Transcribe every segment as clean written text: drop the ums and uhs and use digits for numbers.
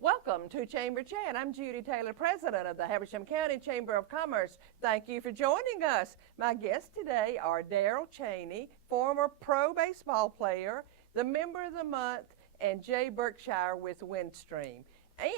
Welcome to Chamber Chat. I'm Judy Taylor, President of the Habersham County Chamber of Commerce. Thank you for joining us. My guests today are Darrell Chaney, former pro baseball player, the Member of the Month, and Jay Berkshire with Windstream.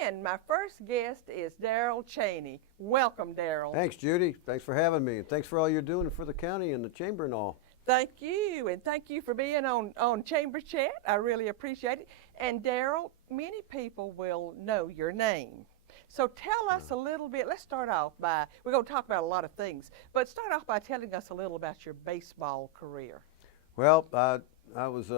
And my first guest is Darrell Chaney. Welcome, Darrell. Thanks, Judy. Thanks for having me. And thanks for all you're doing for the county and the chamber and all. Thank you, and thank you for being on Chamber Chat. I really appreciate it. And Darrell, many people will know your name. So tell us a little bit. Let's start off by, we're going to talk about a lot of things, but start off by telling us a little about your baseball career. Well, I was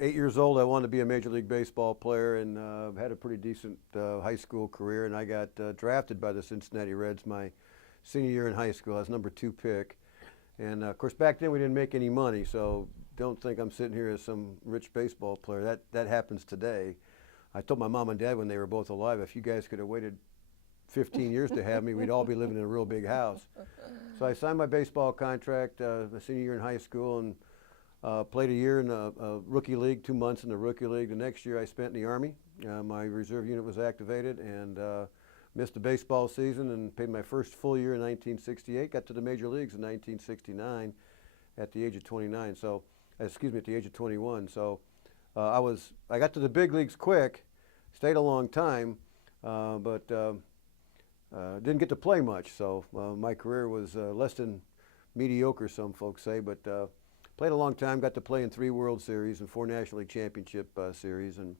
8 years old. I wanted to be a Major League Baseball player and had a pretty decent high school career. And I got drafted by the Cincinnati Reds my senior year in high school. I was number 2 pick. And of course, back then we didn't make any money, so don't think I'm sitting here as some rich baseball player. That happens today. I told my mom and dad when they were both alive, if you guys could have waited 15 years to have me, we'd all be living in a real big house. So I signed my baseball contract the senior year in high school and played a year in a rookie league, 2 months in the rookie league. The next year I spent in the Army. My reserve unit was activated and missed the baseball season and played my first full year in 1968. Got to the major leagues in 1969 at the age of 29. So, excuse me, at the age of 21. So, I got to the big leagues quick, stayed a long time, but didn't get to play much. So my career was less than mediocre, some folks say, but played a long time. Got to play in 3 World Series and 4 National League Championship series. And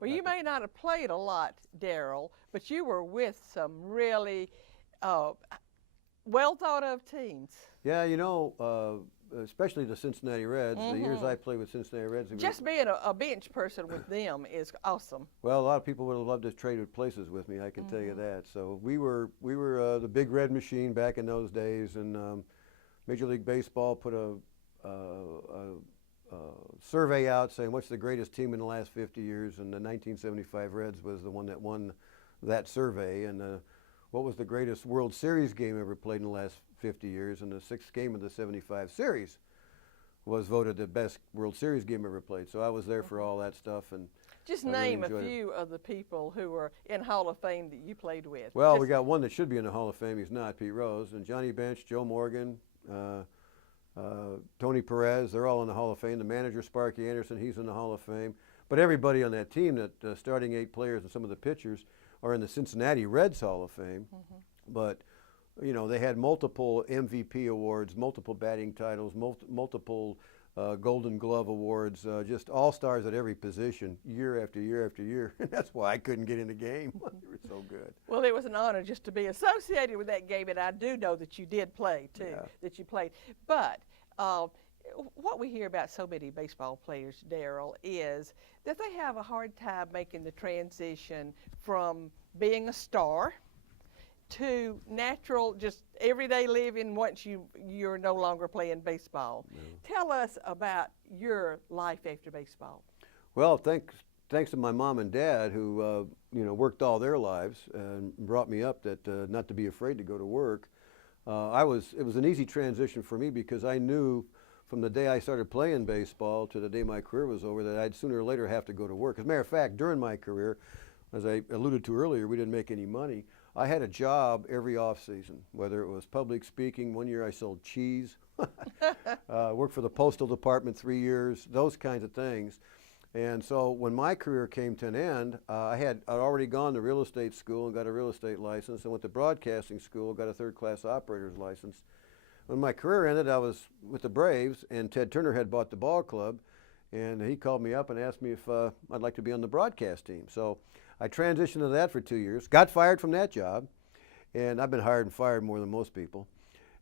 well, you may not have played a lot, Darrell, but you were with some really well thought of teams. Yeah, you know, especially the Cincinnati Reds, the years I played with Cincinnati Reds. Just being a bench person with them is awesome. Well, a lot of people would have loved to trade places with me, I can tell you that. So we were the big red machine back in those days, and Major League Baseball put a survey out saying what's the greatest team in the last 50 years, and the 1975 Reds was the one that won that survey. And what was the greatest World Series game ever played in the last 50 years, and the 6th game of the 75 series was voted the best World Series game ever played. So I was there for all that stuff. And just name a few of the people who were in Hall of Fame that you played with. Well, we got one that should be in the Hall of Fame. He's not, Pete Rose. And Johnny Bench, Joe Morgan, Tony Perez, they're all in the Hall of Fame. The manager, Sparky Anderson, he's in the Hall of Fame. But everybody on that team, that starting 8 players and some of the pitchers, are in the Cincinnati Reds Hall of Fame. But, you know, they had multiple MVP awards, multiple batting titles, multiple Golden Glove awards, just all-stars at every position, year after year after year. And that's why I couldn't get in the game. They were so good. Well, it was an honor just to be associated with that game, and I do know that you did play, too, that you played. But what we hear about so many baseball players, Darrell, is that they have a hard time making the transition from being a star to natural, just everyday living once you're no longer playing baseball. Tell us about your life after baseball. Well, thanks to my mom and dad who you know, worked all their lives and brought me up that not to be afraid to go to work. It was an easy transition for me because I knew from the day I started playing baseball to the day my career was over that I'd sooner or later have to go to work. As a matter of fact, during my career, as I alluded to earlier, we didn't make any money. I had a job every off season, whether it was public speaking. One year I sold cheese, worked for the postal department 3 years, those kinds of things. And so when my career came to an end, I'd already gone to real estate school and got a real estate license, and went to broadcasting school, got a 3rd-class operator's license. When my career ended, I was with the Braves, and Ted Turner had bought the ball club, and he called me up and asked me if I'd like to be on the broadcast team. So I transitioned to that for 2 years, got fired from that job, and I've been hired and fired more than most people,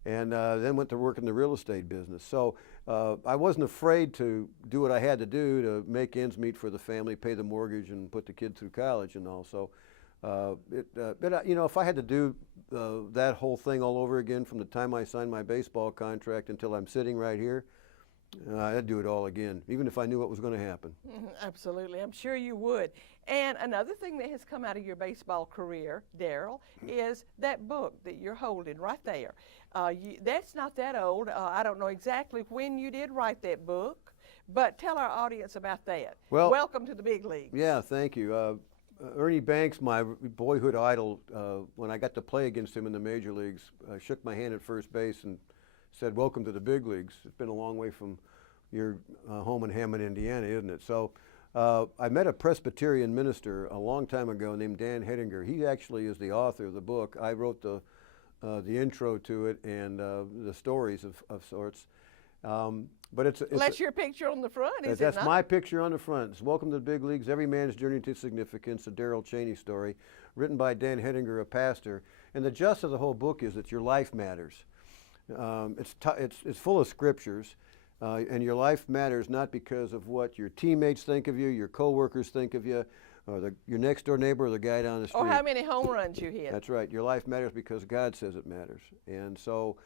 and then went to work in the real estate business. So I wasn't afraid to do what I had to do to make ends meet for the family, pay the mortgage, and put the kid through college and all. So, you know, if I had to do that whole thing all over again from the time I signed my baseball contract until I'm sitting right here, I'd do it all again, even if I knew what was going to happen. Absolutely, I'm sure you would. And another thing that has come out of your baseball career, Darryl, is that book that you're holding right there. That's not that old. I don't know exactly when you did write that book, but tell our audience about that. Well, welcome to the big leagues. Yeah, thank you. Ernie Banks, my boyhood idol, when I got to play against him in the major leagues, shook my hand at first base and said, "Welcome to the big leagues." It's been a long way from your home in Hammond, Indiana, isn't it? So I met a Presbyterian minister a long time ago named Dan Hettinger. He actually is the author of the book. I wrote the intro to it and the stories of sorts. But it's that's your picture on the front, is it not? That's my picture on the front. It's Welcome to the Big Leagues, Every Man's Journey to Significance, a Darryl Chaney story, written by Dan Hettinger, a pastor. And the gist of the whole book is that your life matters. It's full of scriptures, and your life matters not because of what your teammates think of you, your coworkers think of you, or your next door neighbor or the guy down the street. Or how many home runs you hit. That's right. Your life matters because God says it matters. And so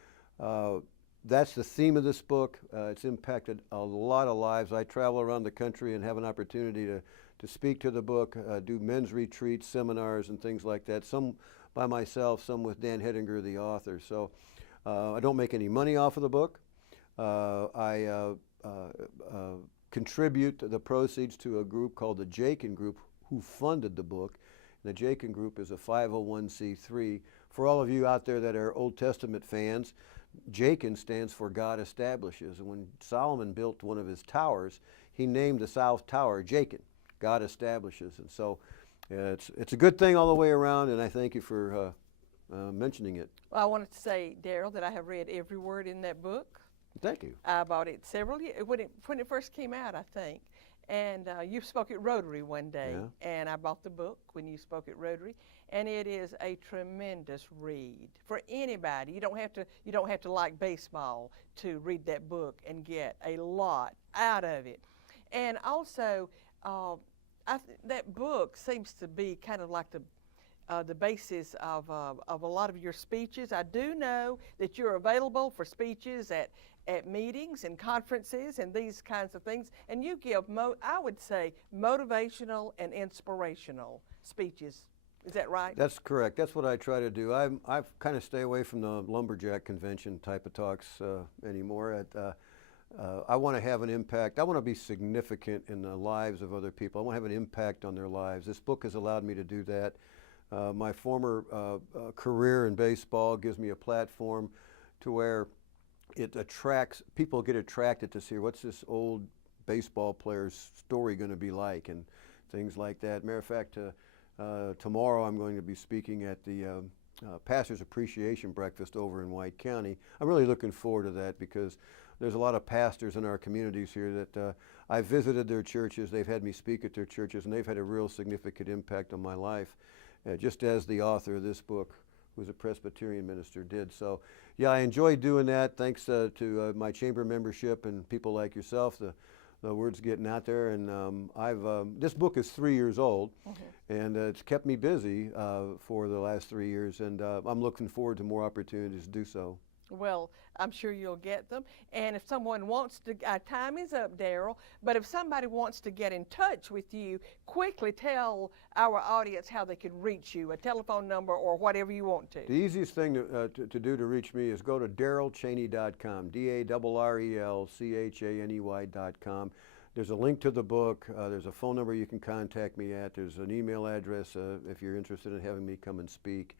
that's the theme of this book. It's impacted a lot of lives. I travel around the country and have an opportunity to speak to the book, do men's retreats, seminars, and things like that. Some by myself, some with Dan Hettinger, the author. So I don't make any money off of the book. I contribute the proceeds to a group called the Jakin Group, who funded the book. And the Jakin Group is a 501c3. For all of you out there that are Old Testament fans, Jakin stands for God Establishes. And when Solomon built one of his towers, he named the South Tower Jakin, God Establishes. And so it's a good thing all the way around, and I thank you for mentioning it. Well, I wanted to say, Darryl, that I have read every word in that book. Thank you. I bought it several years, when it first came out, I think. And you spoke at Rotary one day, yeah. And I bought the book when you spoke at Rotary, and it is a tremendous read for anybody. You don't have to like baseball to read that book and get a lot out of it. And also, that book seems to be kind of like the basis of a lot of your speeches. I do know that you're available for speeches at meetings and conferences and these kinds of things, and you give, I would say, motivational and inspirational speeches. Is that right? That's correct. That's what I try to do. I kind of stay away from the lumberjack convention type of talks anymore. I want to have an impact. I want to be significant in the lives of other people. I want to have an impact on their lives. This book has allowed me to do that. My former career in baseball gives me a platform to where it attracts, people get attracted to see what's this old baseball player's story going to be like and things like that. Matter of fact, tomorrow I'm going to be speaking at the Pastors Appreciation Breakfast over in White County. I'm really looking forward to that because there's a lot of pastors in our communities here that I've visited their churches, they've had me speak at their churches, and they've had a real significant impact on my life, just as the author of this book, who's a Presbyterian minister, did. So yeah, I enjoy doing that. Thanks to my chamber membership and people like yourself, the word's getting out there. And this book is 3 years old, and it's kept me busy for the last 3 years, and I'm looking forward to more opportunities to do so. Well, I'm sure you'll get them. And if someone wants to, time is up, Darryl, but if somebody wants to get in touch with you, quickly tell our audience how they can reach you, a telephone number or whatever you want to. The easiest thing to do to reach me is go to DarrelChaney.com, DarrelChaney.com. There's a link to the book. There's a phone number you can contact me at. There's an email address if you're interested in having me come and speak.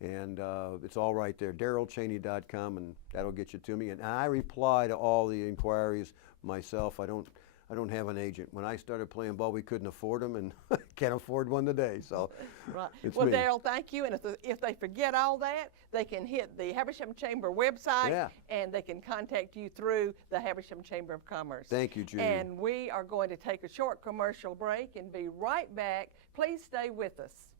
And it's all right there, DarrelChaney.com, and that'll get you to me. And I reply to all the inquiries myself. I don't have an agent. When I started playing ball, we couldn't afford them, and can't afford one today. So, right. It's well, me. Darryl, thank you. And if they forget all that, they can hit the Habersham Chamber website, and they can contact you through the Habersham Chamber of Commerce. Thank you, Judy. And we are going to take a short commercial break and be right back. Please stay with us.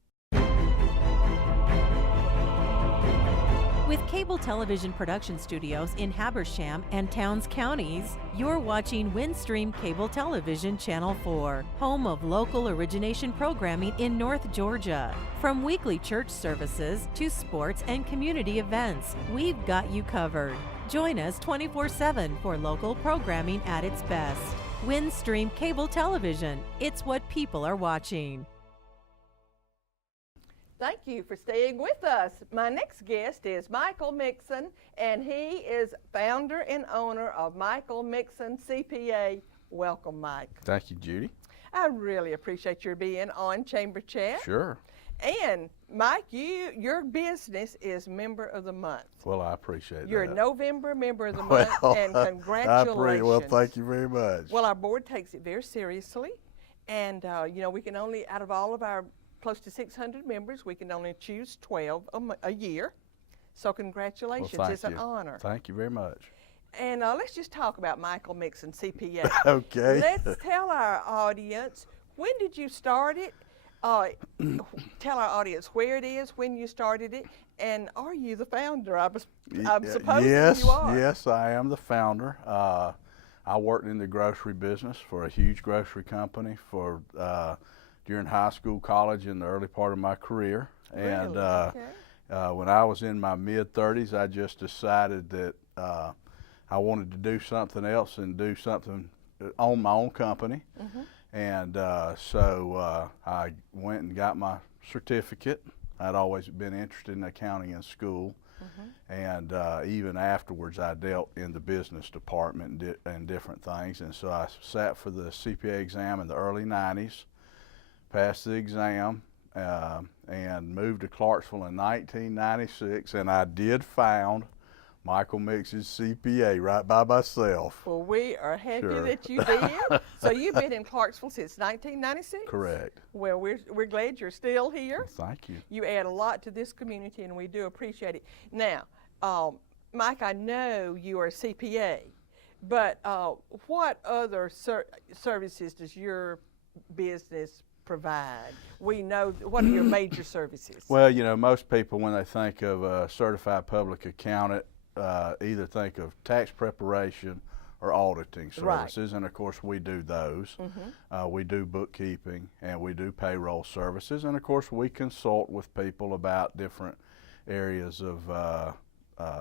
With cable television production studios in Habersham and Towns counties, you're watching Windstream Cable Television Channel 4, home of local origination programming in North Georgia. From weekly church services to sports and community events, we've got you covered. Join us 24/7 for local programming at its best. Windstream Cable Television, it's what people are watching. Thank you for staying with us. My next guest is Michael Mixon, and he is founder and owner of Michael Mixon CPA. Welcome, Mike. Thank you, Judy. I really appreciate your being on Chamber Chat. Sure. And Mike, your business is Member of the Month. Well, I appreciate that. You're a November Member of the Month, and congratulations. Well, thank you very much. Well, our board takes it very seriously, and we can only, out of all of our close to 600 members, we can only choose 12 a year. So congratulations, well, it's an honor. Thank you very much. And let's just talk about Michael Mixon CPA. Okay. Let's tell our audience, when did you start it? Tell our audience where it is, when you started it, and are you the founder? I'm supposing you are. Yes, I am the founder. I worked in the grocery business for a huge grocery company for during high school, college, and the early part of my career. Really? And Okay. when I was in my mid-30s, I just decided that I wanted to do something else and do something on my own company. Mm-hmm. And so I went and got my certificate. I'd always been interested in accounting in school. Mm-hmm. And even afterwards, I dealt in the business department and different things. And so I sat for the CPA exam in the early 90s. Passed the exam and moved to Clarksville in 1996, and I did found Michael Mixon's CPA right by myself. Well, we are happy Sure. that you did. So you've been in Clarksville since 1996? Correct. Well, we're glad you're still here. Well, thank you. You add a lot to this community, and we do appreciate it. Now, Mike, I know you are a CPA, but what other services does your business provide? We know, what are your major services? Well, most people, when they think of a certified public accountant, either think of tax preparation or auditing services, right. And of course we do those. Mm-hmm. We do bookkeeping, and we do payroll services, and of course we consult with people about different areas of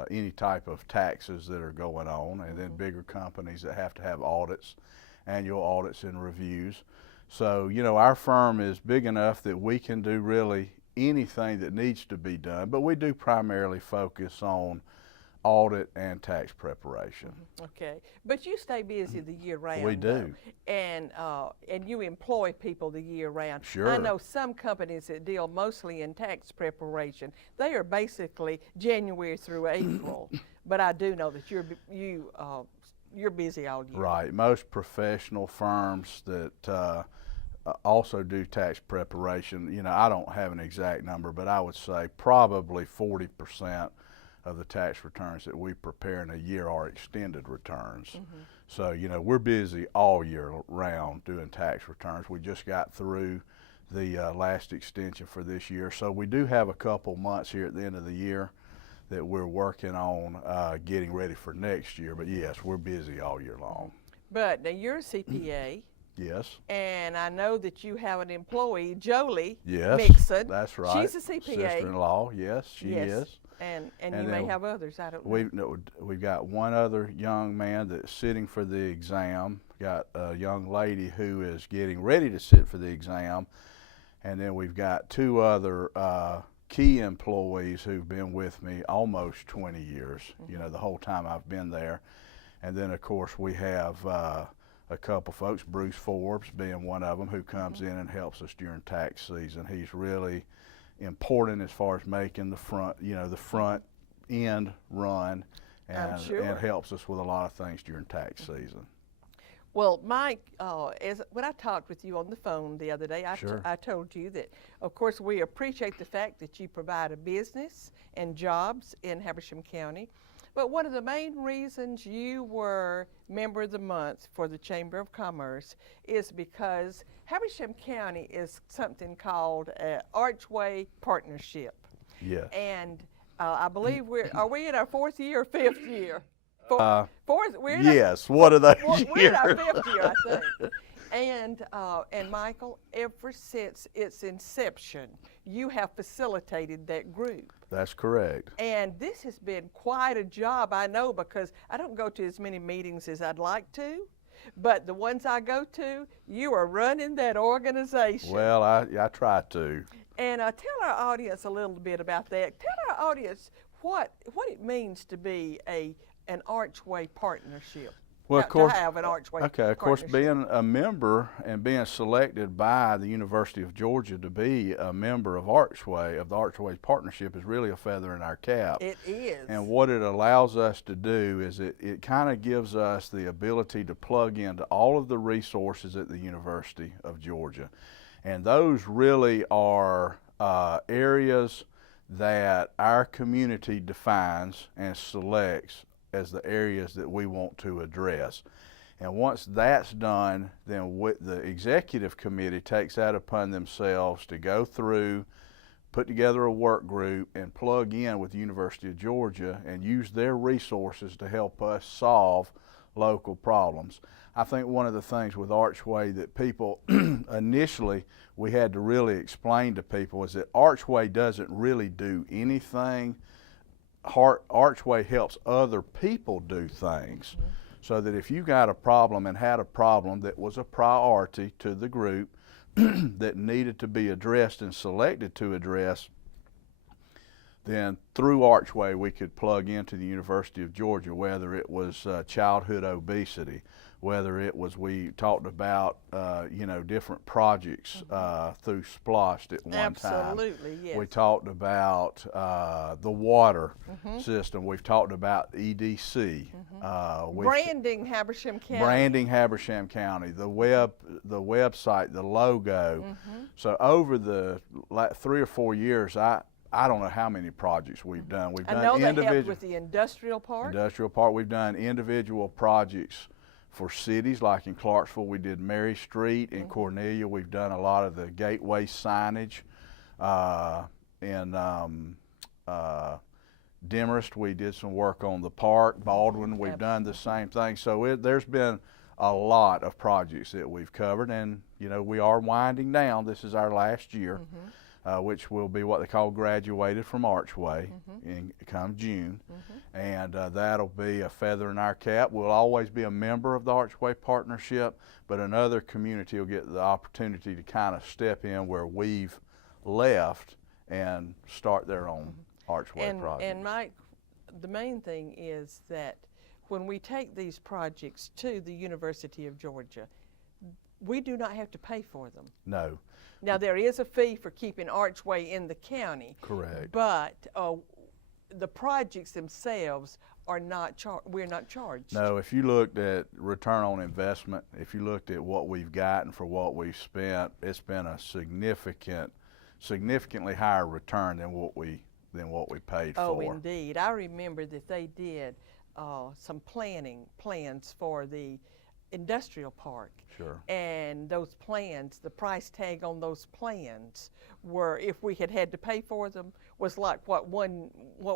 any type of taxes that are going on, and then bigger companies that have to have audits, annual audits and reviews. So, our firm is big enough that we can do really anything that needs to be done, but we do primarily focus on audit and tax preparation. Okay, but you stay busy the year round. We do. Though, and you employ people the year round. Sure. I know some companies that deal mostly in tax preparation, they are basically January through April, but I do know that you're busy all year. Right. Most professional firms that also do tax preparation, I don't have an exact number, but I would say probably 40% of the tax returns that we prepare in a year are extended returns. Mm-hmm. So, we're busy all year round doing tax returns. We just got through the last extension for this year. So we do have a couple months here at the end of the year that we're working on getting ready for next year. But yes, we're busy all year long. But now you're a CPA. Yes. And I know that you have an employee, Jolie Mixon. That's right. She's a CPA. Sister-in-law, yes, she is. And you may have others, I don't know. We've got one other young man that's sitting for the exam, got a young lady who is getting ready to sit for the exam, and then we've got two other key employees who've been with me almost 20 years, mm-hmm. The whole time I've been there. And then, of course, we have a couple folks, Bruce Forbes being one of them, who comes mm-hmm. in and helps us during tax season. He's really important as far as making the front end run, and helps us with a lot of things during tax season. Well, Mike, when I talked with you on the phone the other day, I told you that, of course, we appreciate the fact that you provide a business and jobs in Habersham County. But one of the main reasons you were Member of the Month for the Chamber of Commerce is because Habersham County is something called an Archway Partnership. Yes. And I believe are we in our 4th year or 5th year? Fourth. Yes, what are those we're in our years? 5th year, I think. And Michael, ever since its inception, you have facilitated that group. That's correct. And this has been quite a job, I know, because I don't go to as many meetings as I'd like to, but the ones I go to, you are running that organization. Well, I try to. And tell our audience a little bit about that. Tell our audience what it means to be an Archway partnership. Well, of course, to have an Archway of course, partnership. being a member and being selected by the University of Georgia to be a member of Archway, of the Archway Partnership, is really a feather in our cap. It is. And what it allows us to do is it kind of gives us the ability to plug into all of the resources at the University of Georgia. And those really are areas that our community defines and selects as the areas that we want to address. And once that's done, then the executive committee takes that upon themselves to go through, put together a work group, and plug in with the University of Georgia and use their resources to help us solve local problems. I think one of the things with Archway that people initially we had to really explain to people is that Archway doesn't really do anything. Archway helps other people do things, so that if you got a problem and had a problem that was a priority to the group that needed to be addressed and selected to address, then through Archway we could plug into the University of Georgia, whether it was childhood obesity, whether it was, we talked about different projects through SPLOST at one time. Absolutely, yes. We talked about the water system. We've talked about EDC. Branding Habersham County. Branding Habersham County, the website, the logo. So over the 3 or 4 years, I don't know how many projects we've done. We've done I know they individual helped with the industrial park. We've done individual projects for cities, like in Clarksville we did Mary Street. In Cornelia we've done a lot of the gateway signage. In Demarest we did some work on the park. Baldwin we've done the same thing. So there's been a lot of projects that we've covered, and we are winding down. This is our last year. Which will be what they call graduated from Archway come June. And that'll be a feather in our cap. We'll always be a member of the Archway Partnership, but another community will get the opportunity to kind of step in where we've left and start their own Archway project. And Mike, the main thing is that when we take these projects to the University of Georgia, we do not have to pay for them. No. Now, there is a fee for keeping Archway in the county. Correct. But the projects themselves are not we're not charged. No, if you looked at return on investment, if you looked at what we've gotten for what we've spent, it's been a significantly higher return than what we paid for. Oh, indeed. I remember that they did some plans for the industrial park. Sure. And those plans, the price tag on those plans were, if we had to pay for them, was like what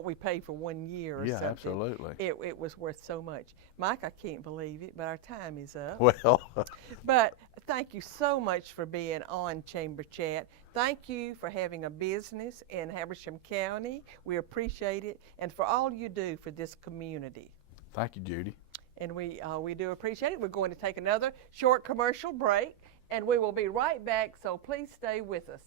we paid for 1 year or something. Yeah, absolutely. It was worth so much. Mike, I can't believe it, but our time is up. Well. But thank you so much for being on Chamber Chat. Thank you for having a business in Habersham County. We appreciate it, and for all you do for this community. Thank you, Judy. And we do appreciate it. We're going to take another short commercial break, and we will be right back, so please stay with us.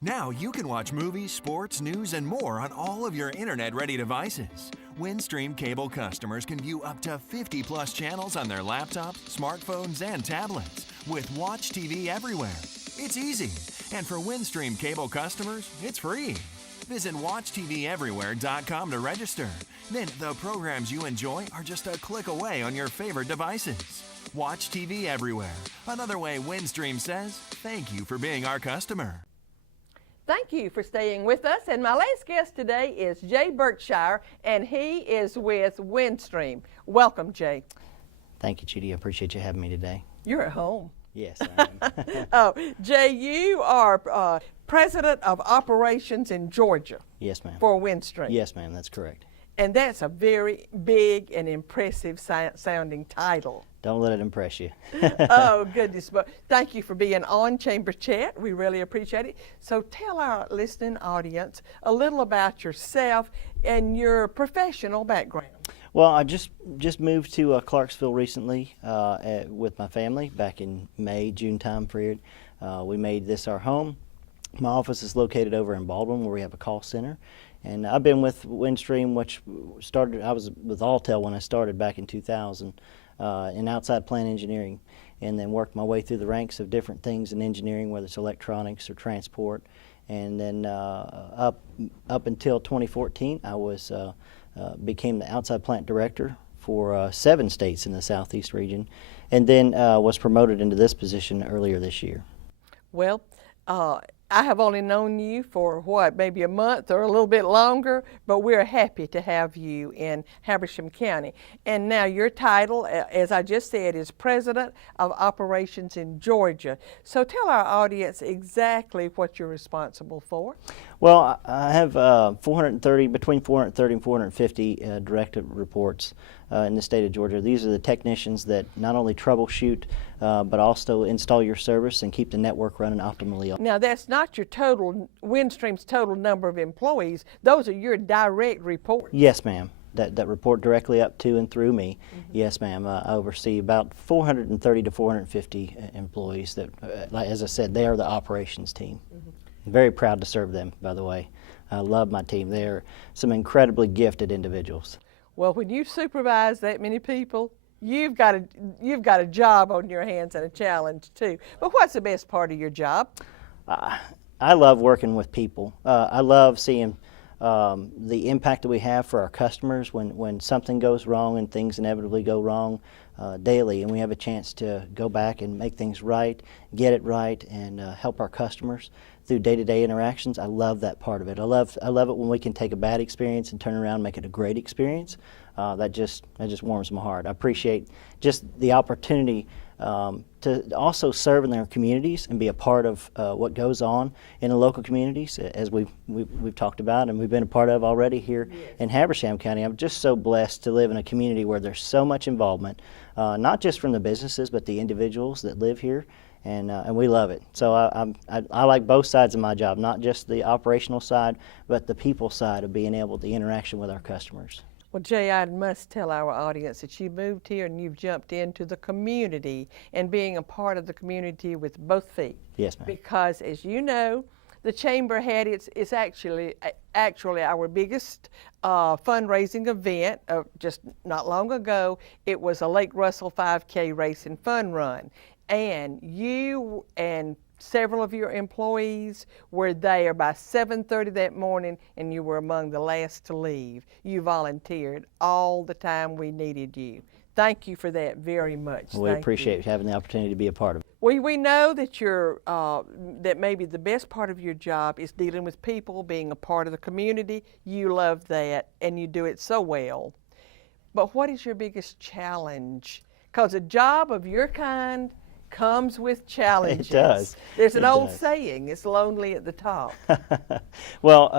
Now you can watch movies, sports, news, and more on all of your internet-ready devices. Windstream cable customers can view up to 50+ channels on their laptops, smartphones, and tablets with Watch TV Everywhere. It's easy. And for Windstream cable customers, it's free. Visit WatchTVEverywhere.com to register. Then the programs you enjoy are just a click away on your favorite devices. Watch TV Everywhere. Another way Windstream says, thank you for being our customer. Thank you for staying with us. And my last guest today is Jay Berkshire, and he is with Windstream. Welcome, Jay. Thank you, Judy. I appreciate you having me today. You're at home. Yes, I am. Oh, Jay, you are president of operations in Georgia Yes, ma'am. for Windstream. Yes, ma'am, that's correct. And that's a very big and impressive sounding title. Don't let it impress you. Oh, goodness. But thank you for being on Chamber Chat. We really appreciate it. So tell our listening audience a little about yourself and your professional background. Well, I just moved to Clarksville recently with my family back in May, June time period. We made this our home. My office is located over in Baldwin, where we have a call center. And I've been with Windstream, which started, I was with Alltel when I started back in 2000 in outside plant engineering, and then worked my way through the ranks of different things in engineering, whether it's electronics or transport. And then up until 2014, I was became the outside plant director for 7 states in the Southeast region, and then was promoted into this position earlier this year. Well, I have only known you for maybe a month or a little bit longer, but we're happy to have you in Habersham County. And now your title, as I just said, is President of Operations in Georgia. So tell our audience exactly what you're responsible for. Well, I have between 430 and 450 direct reports in the state of Georgia. These are the technicians that not only troubleshoot, but also install your service and keep the network running optimally. Now, that's not your total, Windstream's total number of employees. Those are your direct reports. Yes, ma'am. That report directly up to and through me. Yes, ma'am. I oversee about 430 to 450 employees that, as I said, they are the operations team. I'm very proud to serve them, by the way. I love my team. They're some incredibly gifted individuals. Well, when you supervise that many people, you've got a job on your hands and a challenge too. But what's the best part of your job? I love working with people. I love seeing the impact that we have for our customers when something goes wrong, and things inevitably go wrong daily, and we have a chance to go back and make things right, get it right, and help our customers through day-to-day interactions. I love that part of it. I love it when we can take a bad experience and turn around and make it a great experience. That just warms my heart. I appreciate just the opportunity to also serve in their communities and be a part of what goes on in the local communities, as we've talked about and we've been a part of already here in Habersham County. I'm just so blessed to live in a community where there's so much involvement, not just from the businesses, but the individuals that live here. And we love it. So I like both sides of my job, not just the operational side, but the people side of being able to interaction with our customers. Well, Jay, I must tell our audience that you moved here and you've jumped into the community and being a part of the community with both feet. Yes, ma'am. Because, as you know, the Chamber had it's actually our biggest fundraising event just not long ago. It was a Lake Russell 5K race and fun run. And you and several of your employees were there by 7:30 that morning, and you were among the last to leave. You volunteered all the time we needed you. Thank you for that very much. We appreciate having the opportunity to be a part of it. We know that that maybe the best part of your job is dealing with people, being a part of the community. You love that, and you do it so well. But what is your biggest challenge? Because a job of your kind comes with challenges. It does. There's an old saying, it's lonely at the top. Well,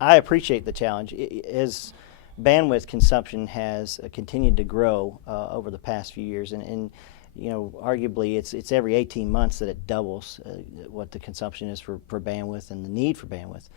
I appreciate the challenge. As bandwidth consumption has continued to grow over the past few years, and arguably it's every 18 months that it doubles what the consumption is for bandwidth and the need for bandwidth.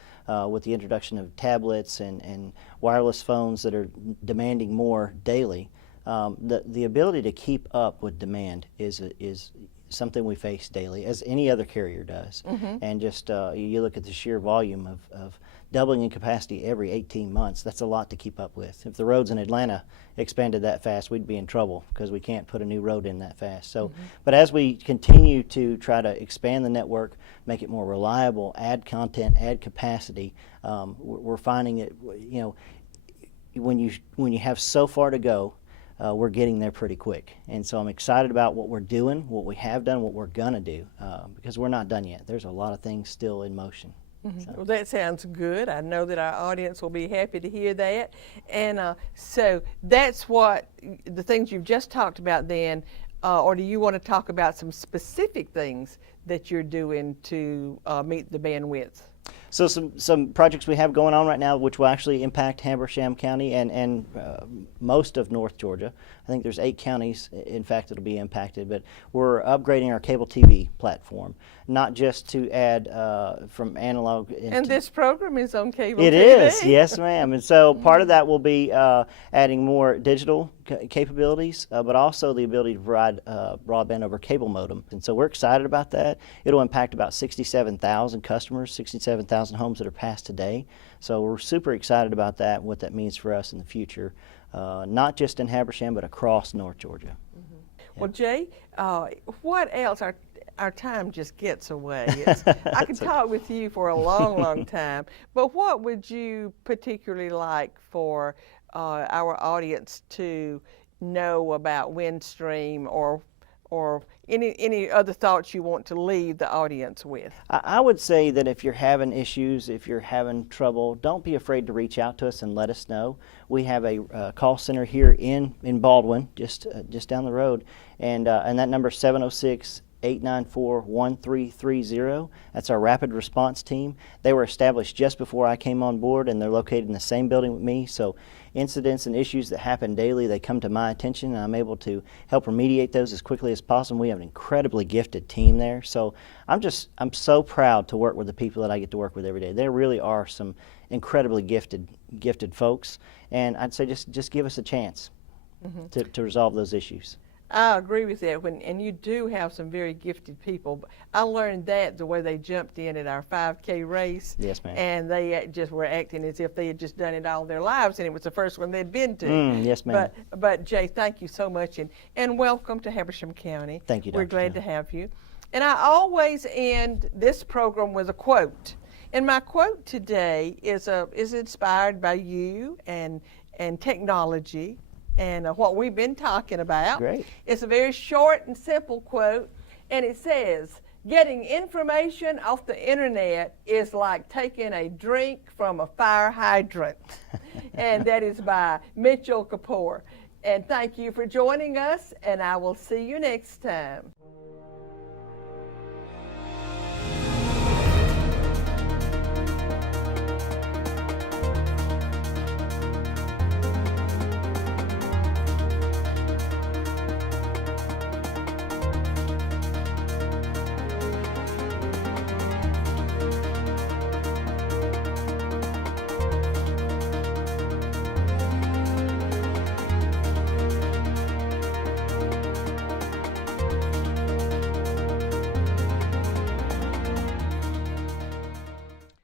With the introduction of tablets and wireless phones that are demanding more daily, the ability to keep up with demand is something we face daily, as any other carrier does. And just you look at the sheer volume of doubling in capacity every 18 months, that's a lot to keep up with. If the roads in Atlanta expanded that fast, we'd be in trouble because we can't put a new road in that fast. So, but as we continue to try to expand the network, make it more reliable, add content, add capacity, we're finding it, when you have so far to go, we're getting there pretty quick. And so I'm excited about what we're doing, what we have done, what we're going to do, because we're not done yet. There's a lot of things still in motion. So. Well, that sounds good. I know that our audience will be happy to hear that. And so that's what the things you've just talked about then or do you want to talk about some specific things that you're doing to meet the bandwidth? So some projects we have going on right now, which will actually impact Habersham County and most of North Georgia. I think there's 8 counties, in fact, that'll be impacted. But we're upgrading our cable TV platform, not just to add from analog. And this program is on cable TV. It is, yes, ma'am. And so part of that will be adding more digital capabilities, but also the ability to provide broadband over cable modem. And so we're excited about that. It'll impact about 67,000 customers, 67,000 homes that are passed today. So we're super excited about that and what that means for us in the future, not just in Habersham, but across North Georgia. Mm-hmm. Yeah. Well, Jay, what else? Our time just gets away. I could talk with you for a long, long time, but what would you particularly like for our audience to know about Windstream, or any other thoughts you want to leave the audience with? I would say that if you're having issues, if you're having trouble, don't be afraid to reach out to us and let us know. We have a call center here in Baldwin, just down the road, and that number is 706-894-1330. That's our rapid response team. They were established just before I came on board, and they're located in the same building with me. So incidents and issues that happen daily, they come to my attention, and I'm able to help remediate those as quickly as possible. We have an incredibly gifted team there. So I'm so proud to work with the people that I get to work with every day. There really are some incredibly gifted folks, and I'd say just give us a chance to resolve those issues. I agree with that, and you do have some very gifted people. I learned that the way they jumped in at our 5K race. Yes, ma'am. And they just were acting as if they had just done it all their lives, and it was the first one they'd been to. Yes, ma'am. But Jay, thank you so much, and welcome to Habersham County. Thank you, Dr. We're glad Joe. to have you. And I always end this program with a quote. And my quote today is inspired by you and technology and what we've been talking about. Great. It's a very short and simple quote, and it says, "Getting information off the internet is like taking a drink from a fire hydrant." And that is by Mitchell Kapor. And thank you for joining us, and I will see you next time.